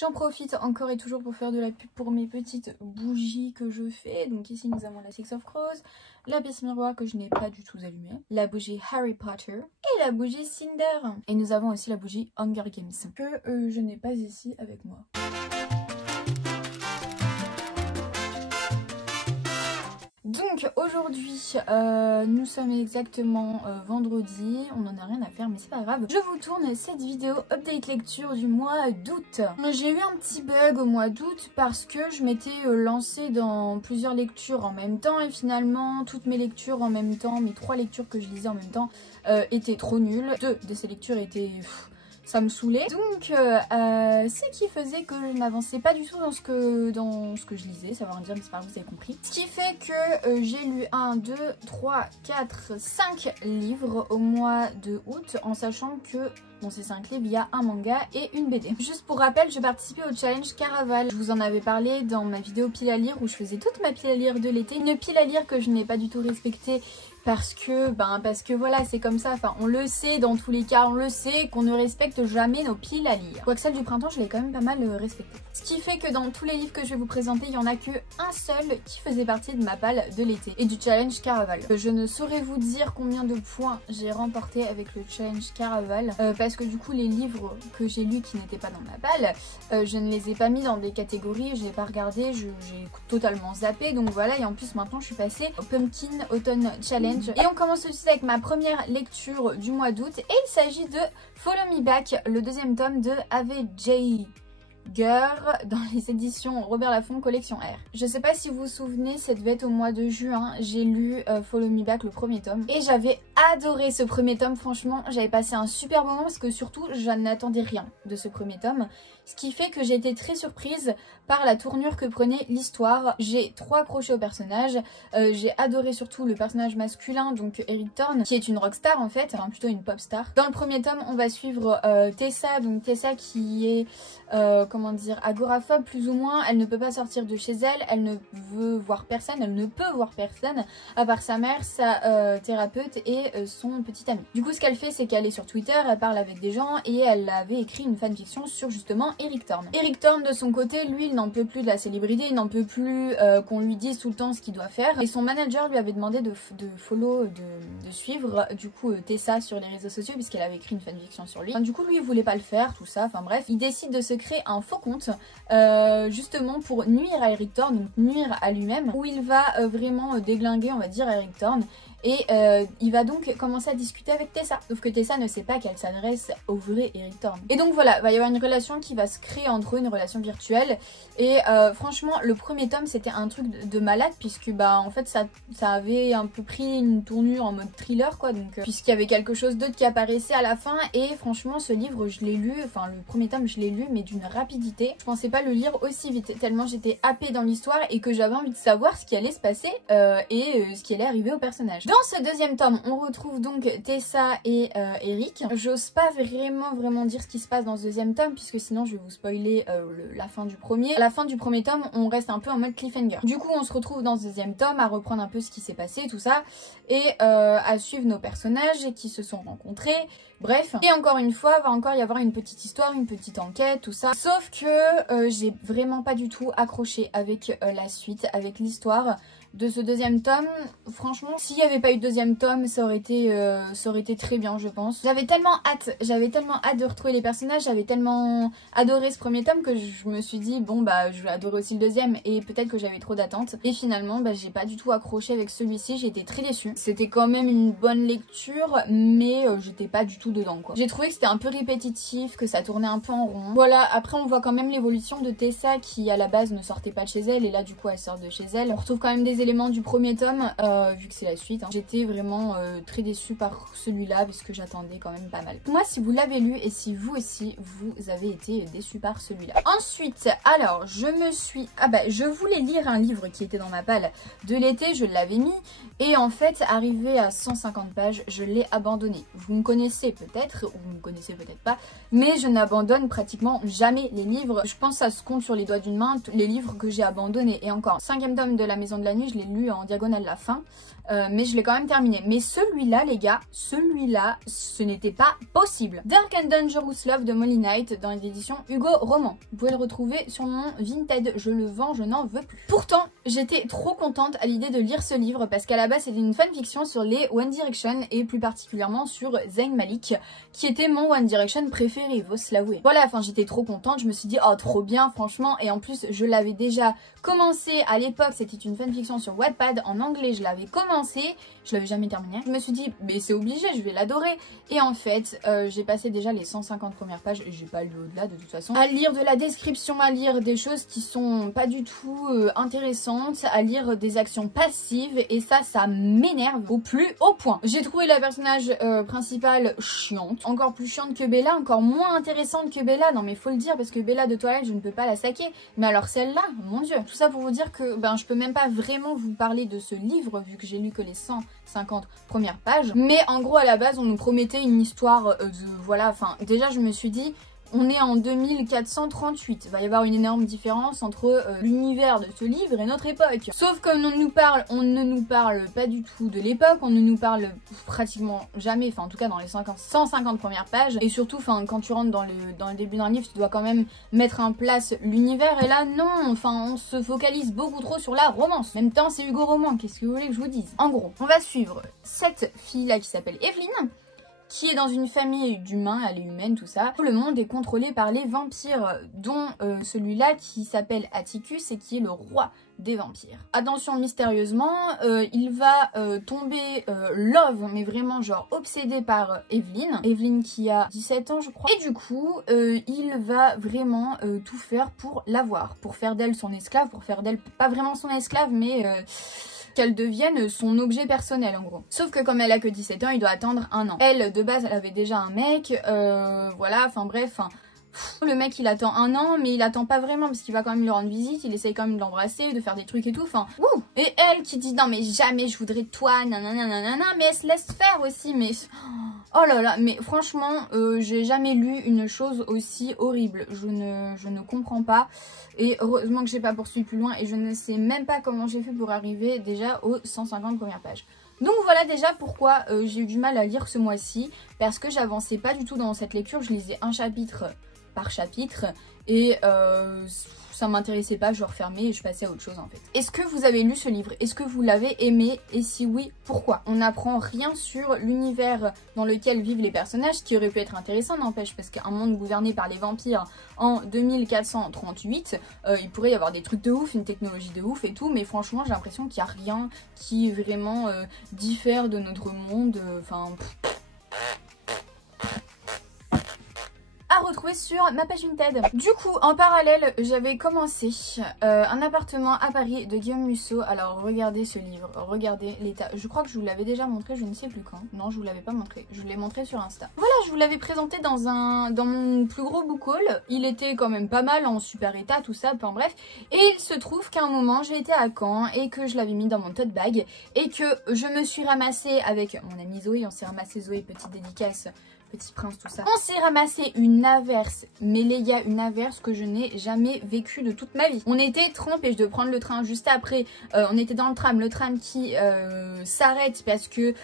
J'en profite encore et toujours pour faire de la pub pour mes petites bougies que je fais. Donc ici nous avons la Six of Crows, la pièce miroir que je n'ai pas du tout allumée, la bougie Harry Potter et la bougie Cinder. Et nous avons aussi la bougie Hunger Games que je n'ai pas ici avec moi. Donc aujourd'hui, nous sommes exactement vendredi, on n'en a rien à faire mais c'est pas grave. Je vous tourne cette vidéo update lecture du mois d'août. J'ai eu un petit bug au mois d'août parce que je m'étais lancée dans plusieurs lectures en même temps et finalement toutes mes lectures en même temps, mes 3 lectures que je lisais en même temps étaient trop nulles. 2 de ces lectures étaient... ça me saoulait. Donc ce qui faisait que je n'avançais pas du tout dans ce que je lisais, ça va rien dire mais c'est pas grave, vous avez compris. Ce qui fait que j'ai lu 1, 2, 3, 4, 5 livres au mois de août en sachant que dans ces 5 livres, il y a un manga et une BD. Juste pour rappel, je participais au challenge Caraval. Je vous en avais parlé dans ma vidéo pile à lire où je faisais toute ma pile à lire de l'été. Une pile à lire que je n'ai pas du tout respectée parce que voilà, c'est comme ça. Enfin, on le sait dans tous les cas, on le sait qu'on ne respecte jamais nos piles à lire. Quoique celle du printemps, je l'ai quand même pas mal respectée. Ce qui fait que dans tous les livres que je vais vous présenter, il n'y en a que un seul qui faisait partie de ma palle de l'été et du challenge Caraval. Je ne saurais vous dire combien de points j'ai remporté avec le challenge Caraval parce que du coup les livres que j'ai lus qui n'étaient pas dans ma palle, je ne les ai pas mis dans des catégories, je n'ai pas regardé, j'ai totalement zappé. Donc voilà, et en plus maintenant je suis passée au Pumpkin Autumn Challenge. Et on commence tout de suite avec ma première lecture du mois d'août et il s'agit de Follow Me Back, le 2e tome de Ave J. dans les éditions Robert Laffont collection R. Je sais pas si vous vous souvenez, ça devait être au mois de juin, j'ai lu Follow Me Back le 1er tome et j'avais adoré ce 1er tome. Franchement j'avais passé un super moment parce que surtout je n'attendais rien de ce 1er tome, ce qui fait que j'ai été très surprise par la tournure que prenait l'histoire. J'ai trop accroché au personnage, j'ai adoré surtout le personnage masculin, donc Eric Thorne, qui est une rockstar en fait, enfin plutôt une pop star. Dans le 1er tome on va suivre Tessa, donc Tessa qui est comment dire, agoraphobe plus ou moins. Elle ne peut pas sortir de chez elle, elle ne veut voir personne, elle ne peut voir personne à part sa mère, sa thérapeute et son petit ami. Du coup ce qu'elle fait c'est qu'elle est sur Twitter, elle parle avec des gens et elle avait écrit une fanfiction sur justement Eric Thorne. Eric Thorne de son côté, lui il n'en peut plus de la célébrité, il n'en peut plus qu'on lui dise tout le temps ce qu'il doit faire et son manager lui avait demandé de follow, de suivre du coup Tessa sur les réseaux sociaux puisqu'elle avait écrit une fanfiction sur lui. Enfin, du coup lui il voulait pas le faire, tout ça, enfin bref, il décide de se créer un faux compte justement pour nuire à Eric Thorne, donc nuire à lui-même, où il va vraiment déglinguer on va dire Eric Thorne. Et il va donc commencer à discuter avec Tessa. Sauf que Tessa ne sait pas qu'elle s'adresse au vrai Eric Thorne. Et donc voilà, il va y avoir une relation qui va se créer entre eux, une relation virtuelle. Et franchement, le 1er tome, c'était un truc de malade, puisque bah en fait, ça avait un peu pris une tournure en mode thriller, quoi. Donc puisqu'il y avait quelque chose d'autre qui apparaissait à la fin. Et franchement, ce livre, je l'ai lu, enfin le 1er tome, je l'ai lu, mais d'une rapidité. Je pensais pas le lire aussi vite, tellement j'étais happée dans l'histoire et que j'avais envie de savoir ce qui allait se passer et ce qui allait arriver au personnage. Dans ce 2e tome, on retrouve donc Tessa et Eric. J'ose pas vraiment dire ce qui se passe dans ce 2e tome puisque sinon je vais vous spoiler la fin du premier. À la fin du 1er tome, on reste un peu en mode cliffhanger. Du coup, on se retrouve dans ce 2e tome à reprendre un peu ce qui s'est passé, tout ça, et à suivre nos personnages qui se sont rencontrés. Bref, et encore une fois, va encore y avoir une petite histoire, une petite enquête, tout ça. Sauf que j'ai vraiment pas du tout accroché avec la suite, avec l'histoire de ce 2e tome. Franchement, s'il n'y avait pas eu de 2e tome, ça aurait été très bien, je pense. J'avais tellement hâte de retrouver les personnages, j'avais tellement adoré ce 1er tome que je me suis dit, bon bah je vais adorer aussi le 2e et peut-être que j'avais trop d'attentes. Et finalement, bah j'ai pas du tout accroché avec celui-ci, j'ai été très déçue. C'était quand même une bonne lecture, mais j'étais pas du tout dedans, quoi. J'ai trouvé que c'était un peu répétitif, que ça tournait un peu en rond. Voilà, après on voit quand même l'évolution de Tessa qui à la base ne sortait pas de chez elle et là du coup elle sort de chez elle. On retrouve quand même des éléments du 1er tome, vu que c'est la suite. Hein. J'étais vraiment très déçue par celui-là parce que j'attendais quand même pas mal. Moi, si vous l'avez lu et si vous aussi vous avez été déçu par celui-là. Ensuite, alors je me suis... Ah bah je voulais lire un livre qui était dans ma palle de l'été, je l'avais mis et en fait arrivé à 150 pages, je l'ai abandonné. Vous me connaissez peut-être ou vous me connaissez peut-être pas, mais je n'abandonne pratiquement jamais les livres. Je pense que ça se compte sur les doigts d'une main les livres que j'ai abandonnés. Et encore, 5e tome de La Maison de la Nuit, je l'ai lu en diagonale la fin. Mais je l'ai quand même terminé. Mais celui-là, les gars, celui-là, ce n'était pas possible. Dark and Dangerous Love de Molly Knight dans les éditions Hugo Roman. Vous pouvez le retrouver sur mon Vinted. Je le vends, je n'en veux plus. Pourtant, j'étais trop contente à l'idée de lire ce livre parce qu'à la base, c'était une fanfiction sur les One Direction et plus particulièrement sur Zayn Malik, qui était mon One Direction préféré, faut se l'avouer. Voilà, enfin, j'étais trop contente. Je me suis dit, oh, trop bien, franchement. Et en plus, je l'avais déjà commencé à l'époque. C'était une fanfiction sur Wattpad en anglais. Je l'avais commencé. Je l'avais jamais terminé. Je me suis dit, mais c'est obligé, je vais l'adorer. Et en fait, j'ai passé déjà les 150 premières pages et j'ai pas lu au-delà de toute façon. À lire de la description, à lire des choses qui sont pas du tout intéressantes, à lire des actions passives et ça m'énerve au plus haut point. J'ai trouvé la personnage principale chiante, encore plus chiante que Bella, encore moins intéressante que Bella. Non mais faut le dire parce que Bella de Twilight, je ne peux pas la saquer. Mais alors celle-là, mon dieu. Tout ça pour vous dire que je peux même pas vraiment vous parler de ce livre vu que j'ai lu que les 150 premières pages. Mais en gros à la base on nous promettait une histoire de voilà, enfin déjà je me suis dit on est en 2438, il va y avoir une énorme différence entre l'univers de ce livre et notre époque. Sauf qu'on on ne nous parle pas du tout de l'époque, on ne nous parle pratiquement jamais, enfin en tout cas dans les 150 premières pages. Et surtout, enfin quand tu rentres dans le début d'un livre, tu dois quand même mettre en place l'univers. Et là non, enfin on se focalise beaucoup trop sur la romance. En même temps c'est Hugo Roman, qu'est-ce que vous voulez que je vous dise? En gros, on va suivre cette fille là qui s'appelle Evelyn, qui est dans une famille d'humains, elle est humaine, tout ça. Tout le monde est contrôlé par les vampires, dont celui-là qui s'appelle Atticus et qui est le roi des vampires. Attention, mystérieusement, il va tomber love, mais vraiment genre obsédé par Evelyn. Evelyn qui a 17 ans je crois. Et du coup, il va vraiment tout faire pour l'avoir, pour faire d'elle son esclave, pour faire d'elle pas vraiment son esclave, mais qu'elle devienne son objet personnel en gros. Sauf que comme elle a que 17 ans, il doit attendre un an. Elle, de base, elle avait déjà un mec, voilà, enfin bref, le mec il attend un an, mais il attend pas vraiment parce qu'il va quand même lui rendre visite, il essaye quand même de l'embrasser, de faire des trucs et tout, enfin, ouh. Et elle qui dit non mais jamais je voudrais toi, nanana, mais elle se laisse faire aussi, mais oh là là, mais franchement, j'ai jamais lu une chose aussi horrible, je ne comprends pas. Et heureusement que j'ai pas poursuivi plus loin et je ne sais même pas comment j'ai fait pour arriver déjà aux 150 premières pages. Donc voilà déjà pourquoi j'ai eu du mal à lire ce mois-ci, parce que j'avançais pas du tout dans cette lecture, je lisais un chapitre par chapitre et ça m'intéressait pas, je refermais et je passais à autre chose en fait. Est-ce que vous avez lu ce livre? Est-ce que vous l'avez aimé? Et si oui, pourquoi? On n'apprend rien sur l'univers dans lequel vivent les personnages, qui aurait pu être intéressant n'empêche, parce qu'un monde gouverné par les vampires en 2438, il pourrait y avoir des trucs de ouf, une technologie de ouf et tout, mais franchement j'ai l'impression qu'il n'y a rien qui vraiment diffère de notre monde, enfin... retrouver sur ma page Vinted. Du coup, en parallèle, j'avais commencé un appartement à Paris de Guillaume Musso. Alors, regardez ce livre, regardez l'état. Je crois que je vous l'avais déjà montré, je ne sais plus quand. Non, je vous l'avais pas montré, je vous l'ai montré sur Insta. Voilà, je vous l'avais présenté dans mon plus gros book haul. Il était quand même pas mal, en super état, tout ça, enfin bref. Et il se trouve qu'à un moment, j'ai été à Caen et que je l'avais mis dans mon tote bag et que je me suis ramassée avec mon amie Zoé. On s'est ramassé, Zoé, petite dédicace, Petit Prince, tout ça. On s'est ramassé une averse, mais les gars, une averse que je n'ai jamais vécue de toute ma vie. On était trempés, je devais prendre le train juste après. On était dans le tram qui s'arrête parce que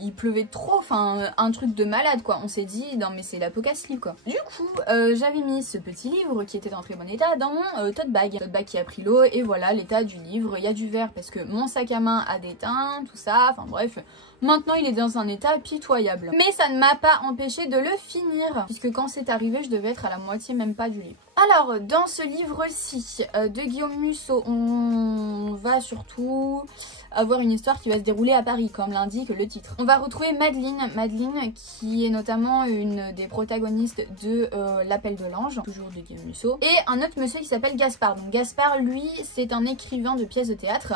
il pleuvait trop, enfin un truc de malade quoi. On s'est dit non mais c'est l'apocalypse quoi. Du coup, j'avais mis ce petit livre qui était en très bon état dans mon tote bag qui a pris l'eau et voilà l'état du livre. Il y a du verre parce que mon sac à main a des teintes, tout ça, enfin bref. Maintenant, il est dans un état pitoyable. Mais ça ne m'a pas empêché de le finir, puisque quand c'est arrivé, je devais être à la moitié même pas du livre. Alors, dans ce livre-ci de Guillaume Musso, on va surtout avoir une histoire qui va se dérouler à Paris, comme l'indique le titre. On va retrouver Madeleine qui est notamment une des protagonistes de L'Appel de l'Ange, toujours de Guillaume Musso, et un autre monsieur qui s'appelle Gaspard. Donc Gaspard, lui, c'est un écrivain de pièces de théâtre,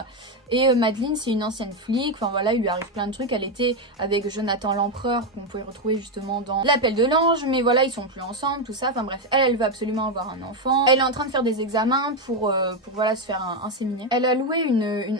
et Madeleine, c'est une ancienne flic, enfin voilà, il lui arrive plein de trucs. Elle était avec Jonathan l'Empereur, qu'on pouvait retrouver justement dans L'Appel de l'Ange, mais voilà, ils sont plus ensemble, tout ça, enfin bref, elle veut absolument avoir avoir un enfant. Elle est en train de faire des examens pour voilà, se faire un séminaire. Elle a loué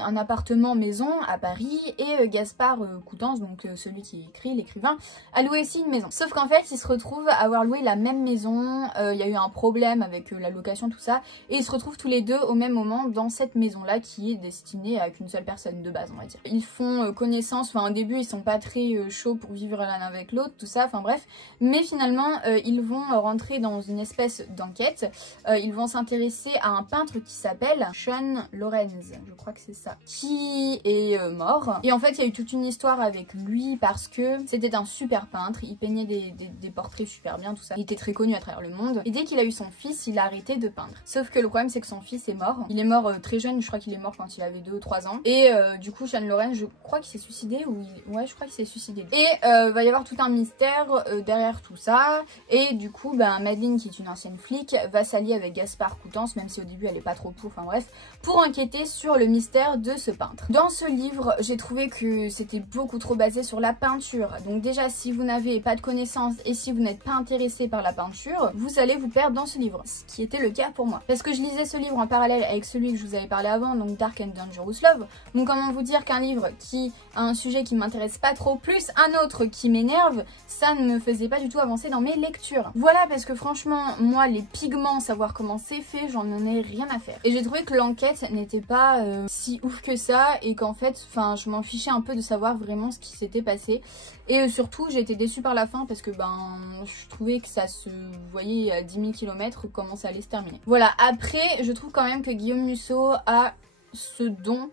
un appartement maison à Paris et Gaspard Coutances, donc celui qui écrit, l'écrivain, a loué aussi une maison. Sauf qu'en fait, ils se retrouvent à avoir loué la même maison, il y a eu un problème avec la location, tout ça, et ils se retrouvent tous les deux au même moment dans cette maison-là qui est destinée à qu'une seule personne de base, on va dire. Ils font connaissance, enfin au début, ils sont pas très chauds pour vivre l'un avec l'autre, tout ça, enfin bref, mais finalement, ils vont rentrer dans une espèce d'enquête, ils vont s'intéresser à un peintre qui s'appelle Sean Lorenz, je crois que c'est ça, qui est mort. Et en fait, il y a eu toute une histoire avec lui parce que c'était un super peintre, il peignait des portraits super bien, tout ça. Il était très connu à travers le monde. Et dès qu'il a eu son fils, il a arrêté de peindre. Sauf que le problème, c'est que son fils est mort. Il est mort très jeune, je crois qu'il est mort quand il avait 2 ou 3 ans. Et du coup, Sean Lorenz, je crois qu'il s'est suicidé ou ouais, je crois qu'il s'est suicidé. Et va y avoir tout un mystère derrière tout ça. Et du coup, Madeleine, qui est une ancienne flic, va s'allier avec Gaspard Coutances, même si au début elle est pas trop pour, enfin bref, pour enquêter sur le mystère de ce peintre. Dans ce livre, j'ai trouvé que c'était beaucoup trop basé sur la peinture. Donc déjà, si vous n'avez pas de connaissances et si vous n'êtes pas intéressé par la peinture, vous allez vous perdre dans ce livre, ce qui était le cas pour moi. Parce que je lisais ce livre en parallèle avec celui que je vous avais parlé avant, donc Dark and Dangerous Love. Donc comment vous dire qu'un livre qui a un sujet qui m'intéresse pas trop, plus un autre qui m'énerve, ça ne me faisait pas du tout avancer dans mes lectures. Voilà, parce que franchement, moi, les pigments, savoir comment c'est fait, j'en ai rien à faire. Et j'ai trouvé que l'enquête n'était pas si ouf que ça et qu'en fait, enfin, je m'en fichais un peu de savoir vraiment ce qui s'était passé. Et surtout, j'ai été déçue par la fin parce que je trouvais que ça se voyait à 10 000 km comment ça allait se terminer. Voilà, après, je trouve quand même que Guillaume Musso a ce don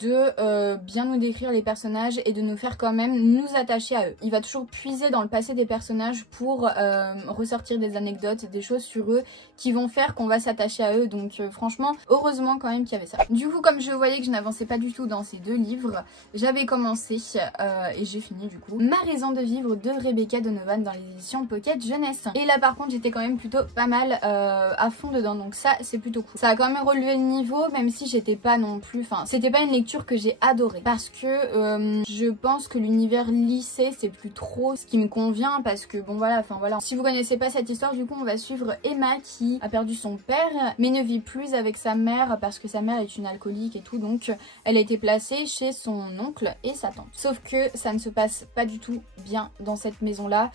de bien nous décrire les personnages et de nous faire quand même nous attacher à eux. Il va toujours puiser dans le passé des personnages pour ressortir des anecdotes, des choses sur eux qui vont faire qu'on va s'attacher à eux. Donc franchement, heureusement quand même qu'il y avait ça. Du coup, comme je voyais que je n'avançais pas du tout dans ces 2 livres, j'avais commencé et j'ai fini du coup Ma raison de vivre de Rebecca Donovan dans les éditions Pocket Jeunesse. Et là par contre, j'étais quand même plutôt pas mal à fond dedans, donc ça c'est plutôt cool. Ça a quand même relevé le niveau, même si j'étais pas non plus, enfin c'était pas une lecture que j'ai adorée parce que je pense que l'univers lycée c'est plus trop ce qui me convient parce que bon voilà, enfin voilà. Si vous connaissez pas cette histoire, du coup on va suivre Emma qui a perdu son père mais ne vit plus avec sa mère parce que sa mère est une alcoolique et tout, donc elle a été placée chez son oncle et sa tante. Sauf que ça ne se passe pas du tout bien dans cette maison là,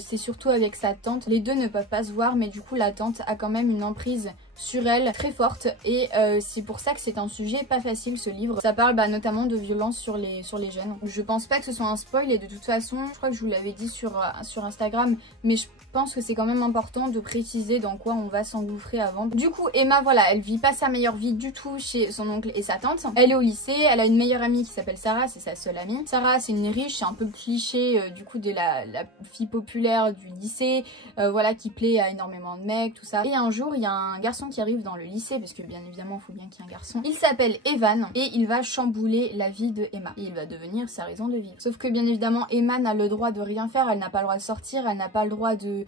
c'est surtout avec sa tante, les deux ne peuvent pas se voir mais du coup la tante a quand même une emprise sur elle très forte et c'est pour ça que c'est un sujet pas facile ce livre. Ça parle notamment de violence sur les jeunes. Je pense pas que ce soit un spoil et de toute façon je crois que je vous l'avais dit sur Instagram, mais je pense que c'est quand même important de préciser dans quoi on va s'engouffrer avant. Du coup Emma, voilà, elle vit pas sa meilleure vie du tout chez son oncle et sa tante. Elle est au lycée, elle a une meilleure amie qui s'appelle Sarah, c'est sa seule amie. Sarah c'est une riche, c'est un peu le cliché du coup de la fille populaire du lycée, voilà, qui plaît à énormément de mecs, tout ça. Et un jour il y a un garçon qui arrive dans le lycée, parce que bien évidemment il faut bien qu'il y ait un garçon. Il s'appelle Evan et il va chambouler la vie de Emma et il va devenir sa raison de vivre. Sauf que bien évidemment Emma n'a le droit de rien faire, elle n'a pas le droit de sortir, elle n'a pas le droit de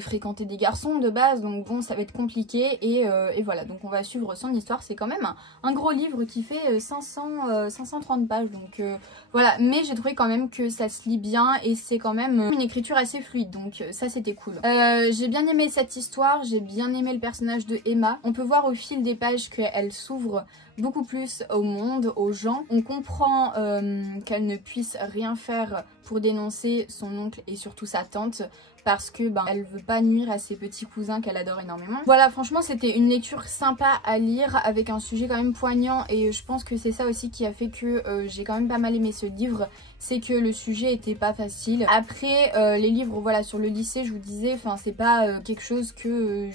fréquenter des garçons de base, donc bon ça va être compliqué et voilà, donc on va suivre son histoire. C'est quand même un gros livre qui fait 530 pages, donc voilà, mais j'ai trouvé quand même que ça se lit bien et c'est quand même une écriture assez fluide, donc ça c'était cool. J'ai bien aimé cette histoire, j'ai bien aimé le personnage de Emma. On peut voir au fil des pages qu'elle s'ouvre beaucoup plus au monde, aux gens. On comprend qu'elle ne puisse rien faire pour dénoncer son oncle et surtout sa tante parce que elle veut pas nuire à ses petits cousins qu'elle adore énormément. Voilà, franchement c'était une lecture sympa à lire avec un sujet quand même poignant et je pense que c'est ça aussi qui a fait que j'ai quand même pas mal aimé ce livre, c'est que le sujet était pas facile. Après les livres voilà sur le lycée, je vous disais, enfin c'est pas quelque chose que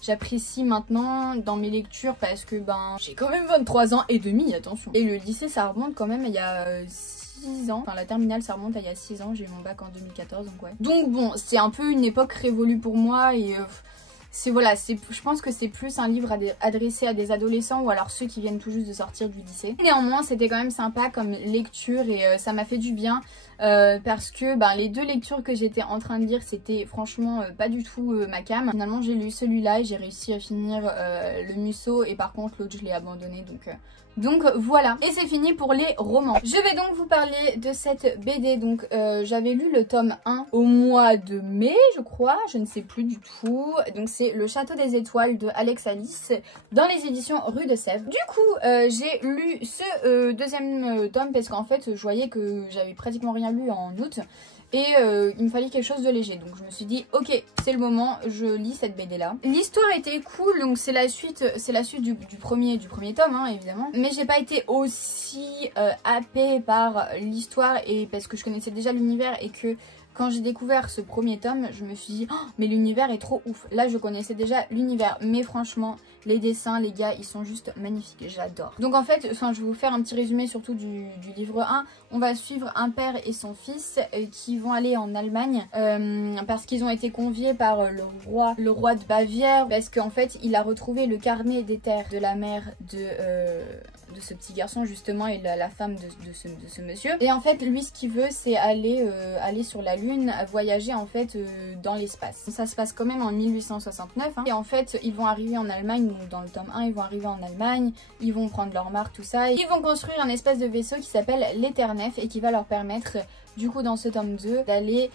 j'apprécie maintenant dans mes lectures parce que j'ai quand même 23 ans et demi, attention. Et le lycée ça remonte quand même il y a 6 ans, enfin la terminale ça remonte à il y a 6 ans, j'ai eu mon bac en 2014 donc ouais. Donc bon, c'est un peu une époque révolue pour moi et c'est voilà, je pense que c'est plus un livre adressé à des adolescents ou alors ceux qui viennent tout juste de sortir du lycée. Néanmoins c'était quand même sympa comme lecture et ça m'a fait du bien parce que les deux lectures que j'étais en train de lire c'était franchement pas du tout ma came. Finalement j'ai lu celui-là et j'ai réussi à finir le Musso et par contre l'autre je l'ai abandonné donc voilà. Et c'est fini pour les romans. Je vais donc vous parler de cette BD. Donc j'avais lu le tome 1 au mois de mai je crois, je ne sais plus du tout. Donc c'est Le Château des Étoiles de Alex Alice dans les éditions Rue de Sèvres. Du coup j'ai lu ce deuxième tome parce qu'en fait je voyais que j'avais pratiquement rien lu en août. Et il me fallait quelque chose de léger, donc je me suis dit ok c'est le moment, je lis cette BD là. L'histoire était cool, donc c'est la suite du premier tome hein, évidemment. Mais j'ai pas été aussi happée par l'histoire et parce que je connaissais déjà l'univers et que quand j'ai découvert ce premier tome, je me suis dit oh, mais l'univers est trop ouf. Là je connaissais déjà l'univers, mais franchement les dessins les gars ils sont juste magnifiques, j'adore. Donc en fait, je vais vous faire un petit résumé surtout du livre 1. On va suivre un père et son fils qui vont aller en Allemagne parce qu'ils ont été conviés par le roi de Bavière, parce qu'en fait il a retrouvé le carnet des terres de la mère de ce petit garçon justement et la femme de ce monsieur. Et en fait lui ce qu'il veut c'est aller sur la lune, voyager en fait dans l'espace. Ça se passe quand même en 1869 hein. Et en fait ils vont arriver en Allemagne, donc dans le tome 1 ils vont arriver en Allemagne, ils vont prendre leur marque tout ça, et ils vont construire un espèce de vaisseau qui s'appelle l'Éternef et qui va leur permettre du coup dans ce tome 2 d'aller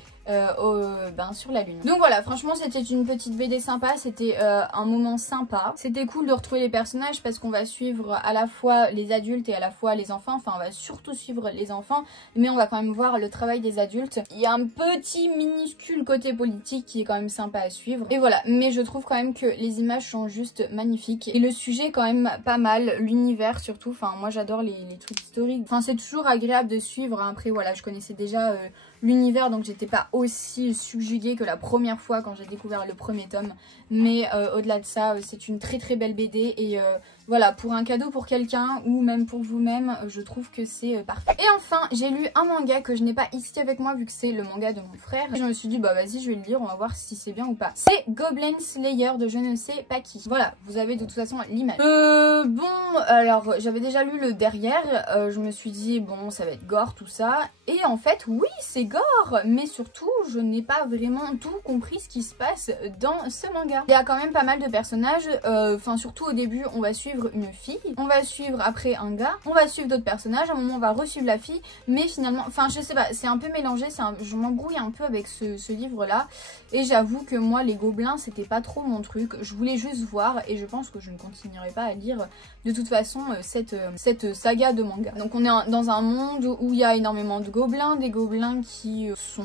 sur la lune. Donc voilà, franchement c'était une petite BD sympa, c'était un moment sympa. C'était cool de retrouver les personnages parce qu'on va suivre à la fois les adultes et à la fois les enfants. Enfin on va surtout suivre les enfants, mais on va quand même voir le travail des adultes. Il y a un petit minuscule côté politique qui est quand même sympa à suivre. Et voilà, mais je trouve quand même que les images sont juste magnifiques. Et le sujet quand même pas mal, l'univers surtout. Enfin moi j'adore les trucs historiques. Enfin c'est toujours agréable de suivre. Après voilà, je connaissais déjà l'univers donc j'étais pas aussi subjuguée que la première fois quand j'ai découvert le premier tome, mais au-delà de ça c'est une très très belle BD et voilà, pour un cadeau pour quelqu'un ou même pour vous-même, je trouve que c'est parfait. Et enfin j'ai lu un manga que je n'ai pas ici avec moi vu que c'est le manga de mon frère. Et je me suis dit bah vas-y je vais le lire, on va voir si c'est bien ou pas. C'est Goblin Slayer de je ne sais pas qui. Voilà, vous avez de toute façon l'image. Bon alors j'avais déjà lu le derrière, je me suis dit bon ça va être gore tout ça, et en fait oui c'est gore, mais surtout je n'ai pas vraiment tout compris ce qui se passe dans ce manga. Il y a quand même pas mal de personnages, enfin surtout au début on va suivre une fille, on va suivre après un gars, on va suivre d'autres personnages, à un moment on va resuivre la fille, mais finalement, enfin je sais pas, c'est un peu mélangé, je m'embrouille un peu avec ce livre là, et j'avoue que moi les gobelins c'était pas trop mon truc, je voulais juste voir et je pense que je ne continuerai pas à lire de toute façon cette saga de manga. Donc on est dans un monde où il y a énormément de gobelins, des gobelins qui sont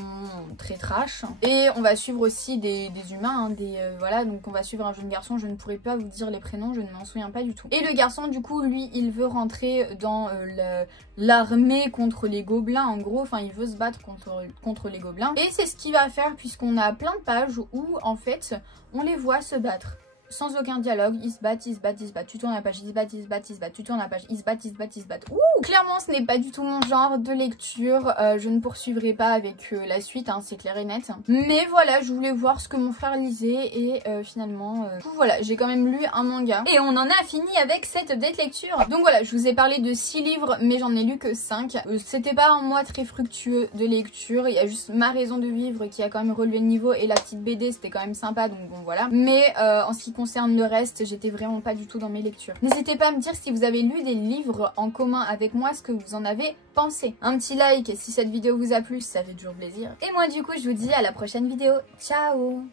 très trash, et on va suivre aussi des humains, hein, voilà, donc on va suivre un jeune garçon, je ne pourrais pas vous dire les prénoms, je ne m'en souviens pas du tout. Et le garçon du coup lui il veut rentrer dans l'armée contre les gobelins en gros, enfin il veut se battre contre les gobelins, et c'est ce qu'il va faire puisqu'on a plein de pages où en fait on les voit se battre. Sans aucun dialogue, ils se battent, ils se battent, ils se battent, tu tournes la page, ils se battent, ils se battent, ils se battent, tu tournes la page, ils se battent, ils se battent, ils se battent. Ouh, clairement ce n'est pas du tout mon genre de lecture, je ne poursuivrai pas avec la suite, hein, c'est clair et net. Mais voilà, je voulais voir ce que mon frère lisait et finalement, voilà, j'ai quand même lu un manga. Et on en a fini avec cette update lecture. Donc voilà, je vous ai parlé de 6 livres, mais j'en ai lu que 5. C'était pas un mois très fructueux de lecture, il y a juste ma raison de vivre qui a quand même relevé le niveau et la petite BD c'était quand même sympa, donc bon voilà. Mais en ce qui concerne le reste, j'étais vraiment pas du tout dans mes lectures. N'hésitez pas à me dire si vous avez lu des livres en commun avec moi, ce que vous en avez pensé. Un petit like si cette vidéo vous a plu, ça fait toujours plaisir. Et moi du coup je vous dis à la prochaine vidéo. Ciao!